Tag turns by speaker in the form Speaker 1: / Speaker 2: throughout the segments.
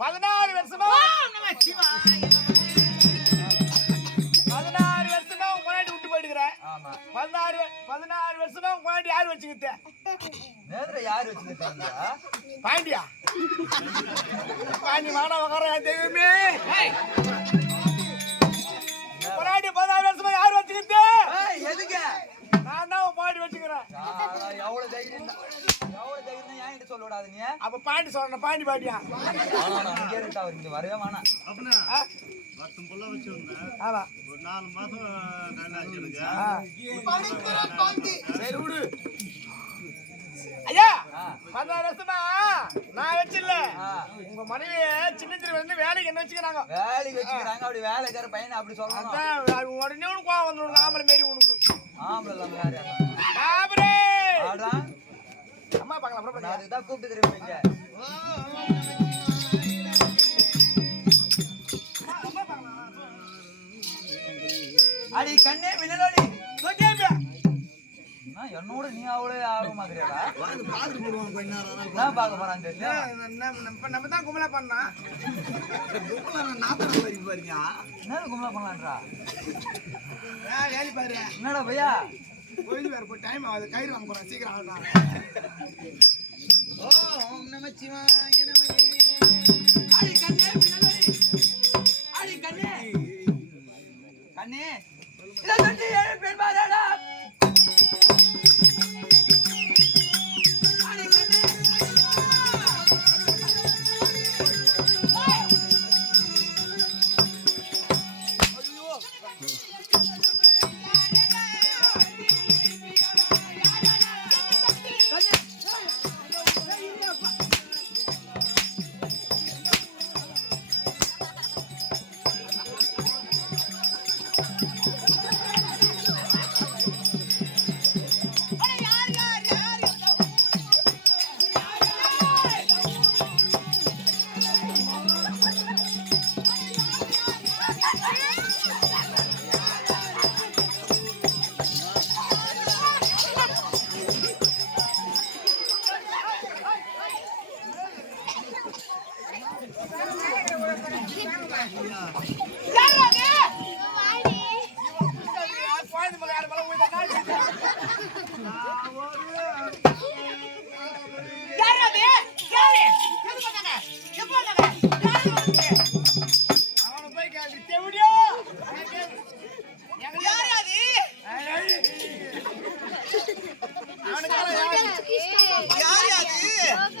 Speaker 1: பதினாறு வருஷமா? பதினாறு வருஷமா முன்னாடி விட்டு போயிடுக்கிறேன் பதினாறு பதினாறு வருஷமா முன்னாடி யார் வச்சுக்கிட்ட?
Speaker 2: நேரத்துல யார் வச்சுக்கிட்டீங்க
Speaker 1: பாண்டியா. பாண்டி மாணவ உட்கார தெய்வமே. முன்னாடி பதினாறு வருஷமா யார் வச்சுக்கிட்ட?
Speaker 2: எதுக்கு?
Speaker 1: நான் தான் உன் முன்னாடி வச்சுக்கிறேன்.
Speaker 2: எவ்வளவு தைரியம்?
Speaker 1: அப்ப பாண்டி சொல்லணும் பாண்டி
Speaker 2: இங்கே இங்க வரவே வேணாம்
Speaker 3: அப்படின்னா
Speaker 1: ஆ?
Speaker 3: பத்து புள்ள வச்சிருந்தேன்.
Speaker 1: ஆமா
Speaker 3: ஒரு நாலு மாசம் கல்யாணம் எனக்கு
Speaker 1: ஆ. சரி விடு. ஐயா. பதினாறு வருஷமா நான் வச்சில்ல.
Speaker 2: ஆ.
Speaker 1: உங்க மனைவி சின்ன திரு வந்து வேலைக்கு என்ன வச்சுக்கிறாங்க?
Speaker 2: வேலைக்கு வச்சுக்கிறாங்க அப்படி வேலைக்கார பையனை அப்படி
Speaker 1: அது உடனே உனக்கு கோவம் வந்துடும் ஆம்பளை மாரி உனக்கு.
Speaker 2: ஆம்பளை
Speaker 1: ஆம்பளே
Speaker 2: ஆடா
Speaker 1: அம்மா பார்க்கலாம் அப்புறம்
Speaker 2: நான்
Speaker 1: பார்க்கலாம்.
Speaker 2: அதுக்கு தான் கூப்பிட்டு திரும்பிங்க அடி கண்ணே மின்னலோடி. என்னோட நீ அவ்வளோ ஆர்வமா இருக்கிறியாடா? நான் பார்க்க போறான்னு தெரியல
Speaker 1: நம்ம- நம்ம- நம்ம- நம்ம தான் கும்பலா பண்ணா
Speaker 2: என்ன கும்பலா பண்ணலான்றா?
Speaker 1: வேலை பாரு.
Speaker 2: என்னடா பையா?
Speaker 1: போய் டைம் ஆகுது. கயிறு வாங்க போறேன். சீக்கிரம் ஆகட்டும் ஓம் நமச்சிவாய நமகே
Speaker 2: அடி கண்ணே அடி கண்ணே. கண்ணே.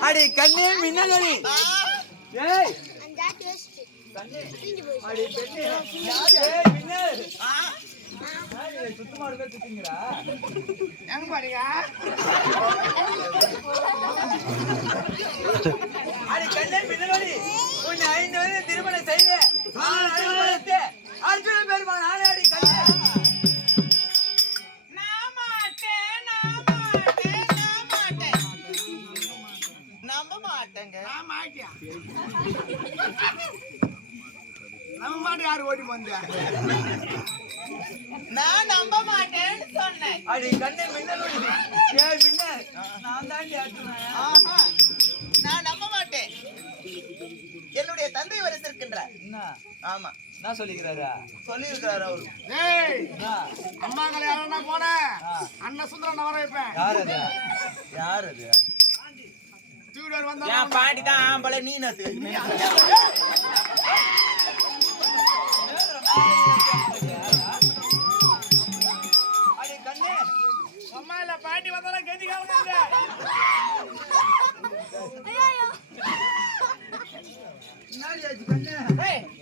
Speaker 2: அடி கண்ணே மின்னலடி. ஏய். அடி பெண்ணே ஏய் மின்னல். ஏய், சுத்தமா இருக்க சுத்திங்கடா
Speaker 1: எங்க பாருங்க
Speaker 2: அடி கண்ணே மின்னலோடி. உன்னை ஐந்து வந்து திருமணம் செய்து அர்ஜுன கண்ணே
Speaker 1: யாரு ஓடி வந்தா.
Speaker 4: நான் நம்ப மாட்டேன்னு சொன்னேன்.
Speaker 2: அடி கண்ணே மின்னலோடி ஏய் மின்னல் நான் அர்ஜுனன்
Speaker 4: ஆஹா நான் நம்ப மாட்டேன். என்னுடைய தந்தை வரித்திருக்கின்றார்
Speaker 2: என்ன?
Speaker 4: ஆமா.
Speaker 2: என்ன சொல்லிக்கிறாரா?
Speaker 4: சொல்லியிருக்கிறார் அவரு.
Speaker 1: ஏய் அம்மா கல்யாணம் போனேன் அண்ணன் சுந்தரன் வர வைப்பேன்.
Speaker 2: யார் அது? யார் அது?
Speaker 4: பாட்டி தான் ஆம்பளை நீ நத்து
Speaker 1: இல்ல பாட்டி வந்தாலும் கெஞ்சி காலமாங்க
Speaker 2: முன்னாடி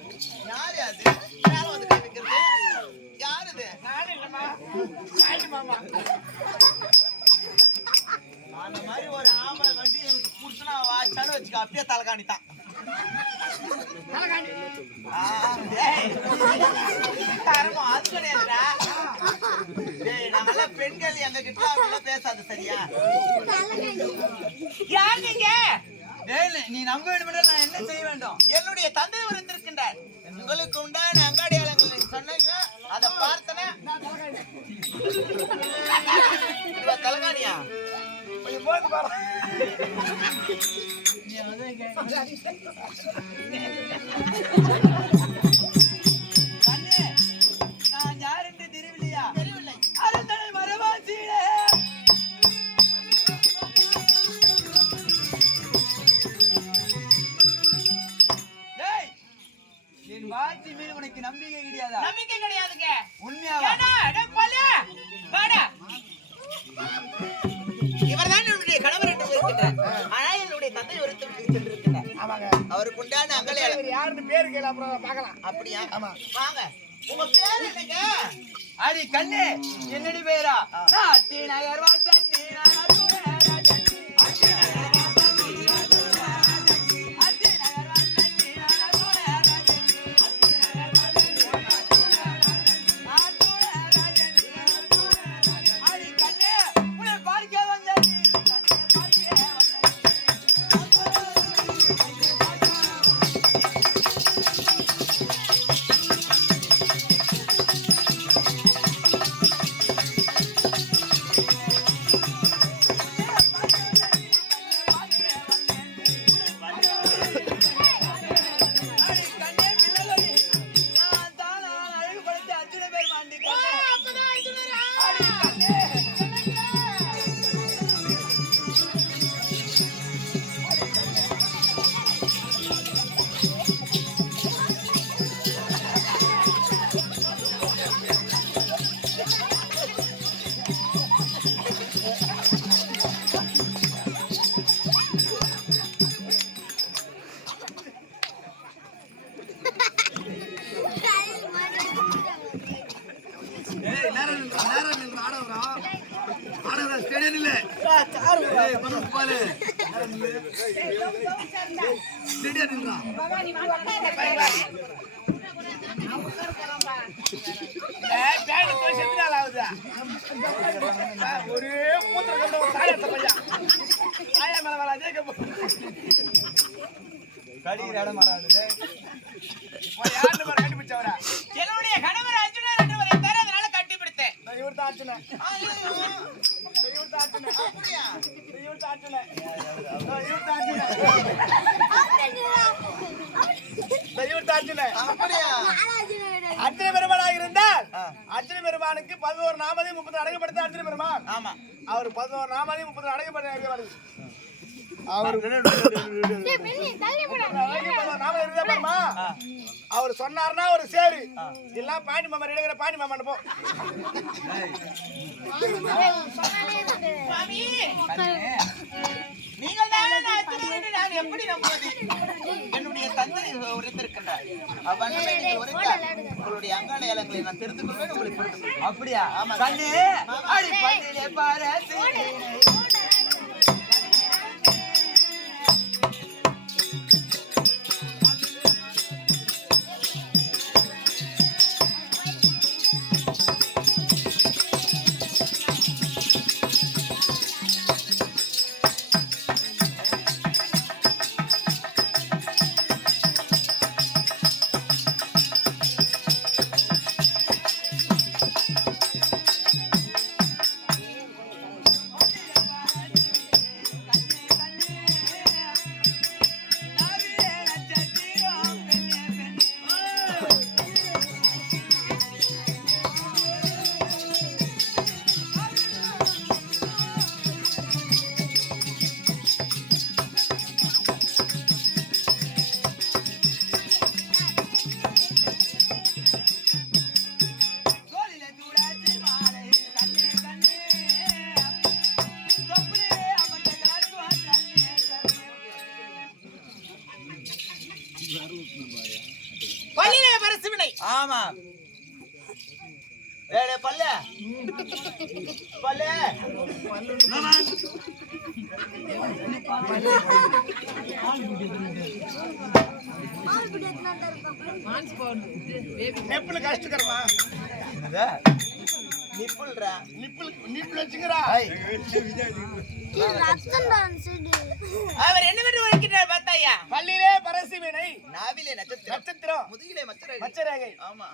Speaker 4: என்னுடைய தந்தை வந்திருக்கின்றார். உங்களுக்கு உண்டான அங்காடியாளங்கள் சொன்னீங்கன்னா அதை பார்த்தனா இதுவா தலைகாணியா?
Speaker 1: கொஞ்சம் போது பாரு.
Speaker 2: நீ வார்த்தை மேல் உனக்கு நம்பிக்கை கிடையாதா
Speaker 4: நம்பிக்கை கிடையாதுங்க. வாடா. இவர்தான் என்னுடைய கணவர் என்று இருக்கின்றார் ஆனால் என்னுடைய தந்தை சென்றிருக்கிறார்
Speaker 1: ஆமாங்க.
Speaker 4: அவருக்கு உண்டான அங்கலையாளம்
Speaker 1: இவர் யாருன்னு பேரு கேளு அப்புறம் பார்க்கலாம்.
Speaker 4: அப்படியா? ஆமா. வாங்க. உங்க பேர் என்னங்க?
Speaker 2: அடி கண்ணே. என்னடி பேரா? நாட்டி நகர் வாசன் இடம் மாறாது
Speaker 4: என்னுடைய கணவர் என்றவர் அதனால கட்டி பிடித்தேன்.
Speaker 1: இவர்
Speaker 4: அப்படியா?
Speaker 1: அர்ஜுன. பெருமானாக இருந்தால் அர்ஜுன பெருமானுக்கு பதினோரு நாமதி முப்பது அடங்கப்படுத்த அர்ஜுன பெருமான்.
Speaker 4: ஆமா.
Speaker 1: அவர் பதினோரு நாமதி முப்பது அடங்கப்படுத்த அவர் சொன்னார்னா ஒரு சேரு இல்ல பாண்டி மாமா எடுக்கிற பாண்டி மாமா போ.
Speaker 4: சுவாமி நீங்கள் நான் எப்படி நம்புவது என்னுடைய தந்தை உரைத்திருக்கின்றார். உங்களுடைய அங்காடையாளங்களை நான் தெரிந்து கொள்வேன் உங்களுக்கு.
Speaker 2: அப்படியா? கண்ணே
Speaker 1: வச்சுக்கிறா.
Speaker 4: அவர் என்னவென்று உரைக்கின்றார் பார்த்தாயா?
Speaker 1: பள்ளியிலே பரசி வினை
Speaker 2: நாவிலே நட்சத்திரம்.
Speaker 1: நட்சத்திரம்.
Speaker 2: முதுகிலே மச்சரை
Speaker 1: மச்சரேகை.
Speaker 2: ஆமா.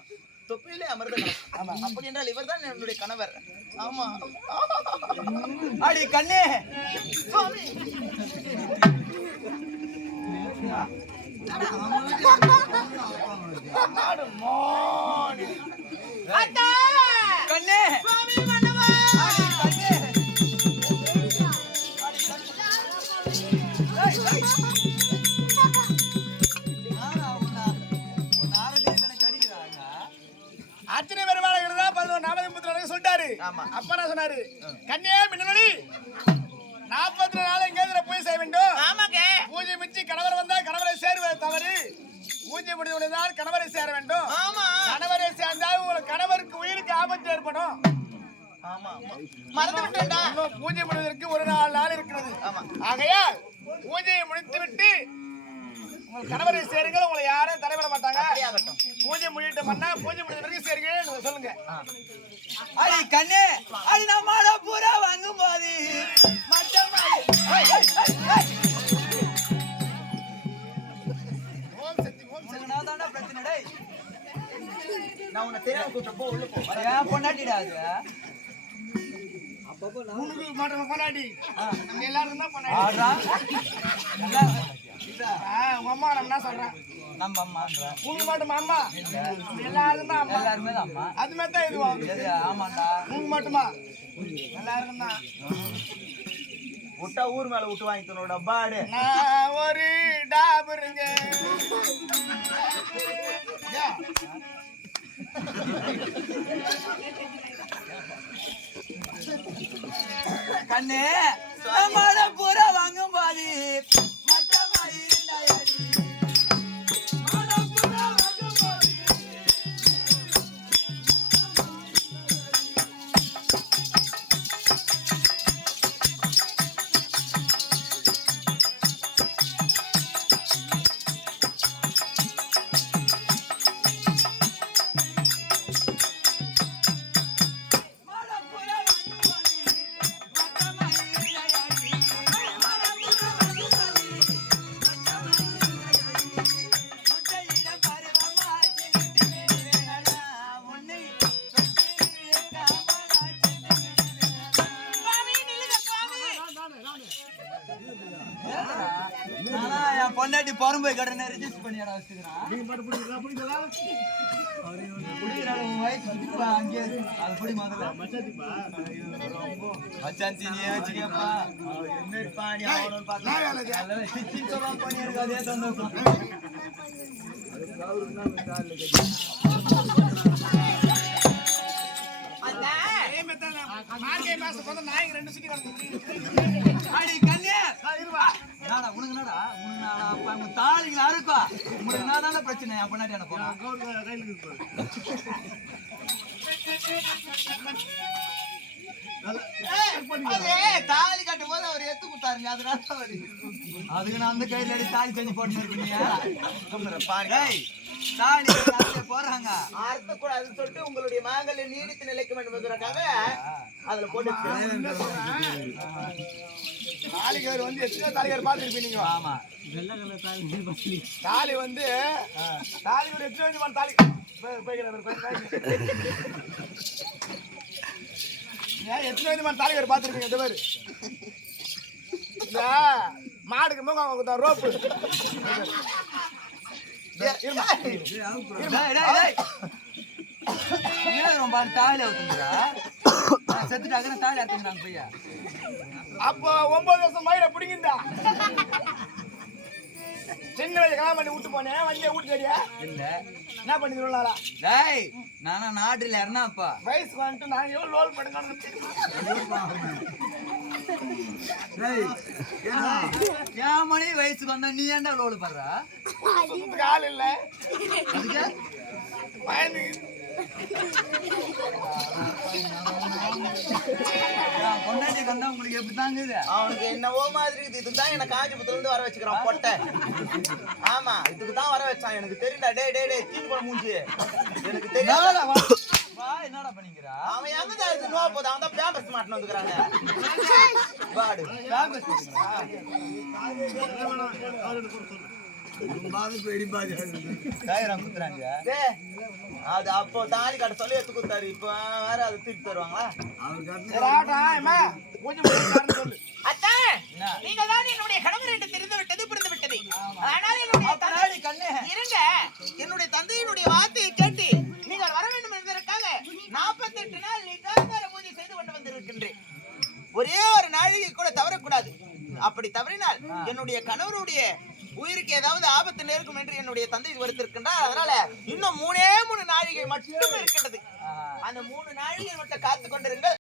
Speaker 2: தொப்பிலே அமர்ந்த ஆமா அப்படி என்றால் இவர் தான் என்னுடைய கணவர். ஆமா. அடி கண்ணே. சுவாமி.
Speaker 1: மாடு.
Speaker 4: மறந்து விட்டேன்டா
Speaker 1: பூஜை முடிவதற்கு ஒரு நாலு நாள் இருக்கிறது. ஆகையால் பூஜையை முடித்து விட்டு உங்கள் கணவரை சேருங்கள். உங்களை யாரும் தடைபட மாட்டாங்க. பூஜை முடிவிட்டு பண்ணா பூஜை முடிந்த பிறகு சேருங்க சொல்லுங்க.
Speaker 2: அடி கண்ணே அடி நம்மளோட பூரா வாங்கும் போது. நான் தான்டா பிரச்சனை டேய்.
Speaker 4: நான் உன்னை தெரியாம கூப்பிட்ட போ உள்ள போ.
Speaker 2: ஏன் பொண்டாட்டிடா அது?
Speaker 1: உனக்கு மட்டும் கொண்டாடி நம்ம எல்லாரும் தான் கொண்டாடி உங்க அம்மா நம்ம என்ன சொல்றேன்
Speaker 2: நம்ம அம்மான்ற.
Speaker 1: உனக்கு மட்டும் அம்மா? எல்லாரும் தான்
Speaker 2: எல்லாருமே தான் அம்மா.
Speaker 1: அது மாதிரி தான் இதுவும்
Speaker 2: எது? ஆமாண்டா.
Speaker 1: உனக்கு மட்டுமா? எல்லாருக்கும் தான்.
Speaker 4: விட்டா ஊர் மேல விட்டு வாங்கி தன்னோட பாடு
Speaker 1: நான் ஒரு டாபருங்க.
Speaker 2: கண்ணே பொண்டாட்டி பரம்பு கடனை ரிஜிஸ்டர் பண்ணி இடம் வச்சுக்கிறான்
Speaker 3: நீங்க மட்டும் பிடிக்கிறா பிடிக்கலாம்
Speaker 2: குடிக்கிறாள் உன் wife வந்து அங்கேயே. அது குடி முதல்ல.
Speaker 3: மச்சாத்திப்பா
Speaker 2: வச்சுக்கப்பா
Speaker 4: என்ன பாணி ஆகணும்னு பார்த்தா
Speaker 2: சிச்சின் சொல்லாம சந்தோஷம்.
Speaker 1: மாசம் நாய்க்கு ரெண்டு கிடக்கு.
Speaker 2: அடி கண்ணே
Speaker 1: இருவா.
Speaker 2: என்னடா உனக்கு என்னடா உனக்கு நாடா அப்பா உங்க இருக்கா உங்களுக்கு என்ன தானே பிரச்சனை என் என்ன போனா
Speaker 3: கையில் இருக்கு
Speaker 4: தாலி கட்டும் போது அவர் எத்து கொடுத்தாருங்க அதனால
Speaker 2: அதுக்கு நான் அந்த கையில அடி தாலி செஞ்சு போட்டு இருக்கீங்க பாருங்க போடுறாங்க.
Speaker 4: அறுத்த கூடாதுன்னு சொல்லிட்டு உங்களுடைய மாங்கல்ய நீடித்து நிலைக்க வேண்டும் என்பதற்காக அதுல போட்டு
Speaker 1: தாலிகார் வந்து எத்தனை தாலிகார் பார்த்துருப்பீங்க
Speaker 2: ஆமா.
Speaker 1: தாலி வந்து தாலி ஒரு எத்தனை விதமான தாலி? எத்தனை விதமான தாலிகார் பார்த்துருப்பீங்க? இந்த பேரு. இல்ல மாடுக்கு முகம் ரோப்பு.
Speaker 2: செத்துட்டாங்க தாலி அறுத்துங்கிறாங்க பையா
Speaker 1: அப்போ ஒன்பது வருஷம் மயிரை பிடிங்கிருந்தா சின்ன வயசு கல்யாணம் பண்ணி விட்டு போனேன் வண்டியை விட்டு
Speaker 2: இல்ல
Speaker 1: என்ன பண்ணி சொல்லலாம்
Speaker 2: டேய் நானா நாட்டுல இறனாப்பா
Speaker 1: வயசுக்கு வந்துட்டு நான் எவ்வளோ லோல்
Speaker 2: டேய் என் மணி வயசுக்கு வந்தா நீ ஏன்டா பண்ற?
Speaker 1: சுத்தத்துக்கு ஆள் இல்லை.
Speaker 2: பொண்டாட்டி உங்களுக்கு எப்படி தாங்குது
Speaker 4: அவனுக்கு என்னவோ மாதிரி இருக்குது. இதுதான் என்ன காஞ்சிபுரத்துல இருந்து வர வச்சுக்கிறான் பொட்டை. ஆமா இதுக்கு தான் வர வச்சான். எனக்கு தெரியும்டா. டேய் டேய் டேய் தீன் குழம்பு மூஞ்சி. எனக்கு தெரியும்
Speaker 2: என்னடா வா வா, என்னடா பண்ணிக்கிறா?
Speaker 4: அவன் எங்க தான் இருக்கு போகுது அவன் தான் பேம்பஸ் மாட்டின்னு வந்துக்கிறாங்க. அது அப்போ தாலி கட்ட சொல்லி எடுத்து கொடுத்தாரு. இப்போ வேற அது திருப்பி தருவாங்களா?
Speaker 1: சரி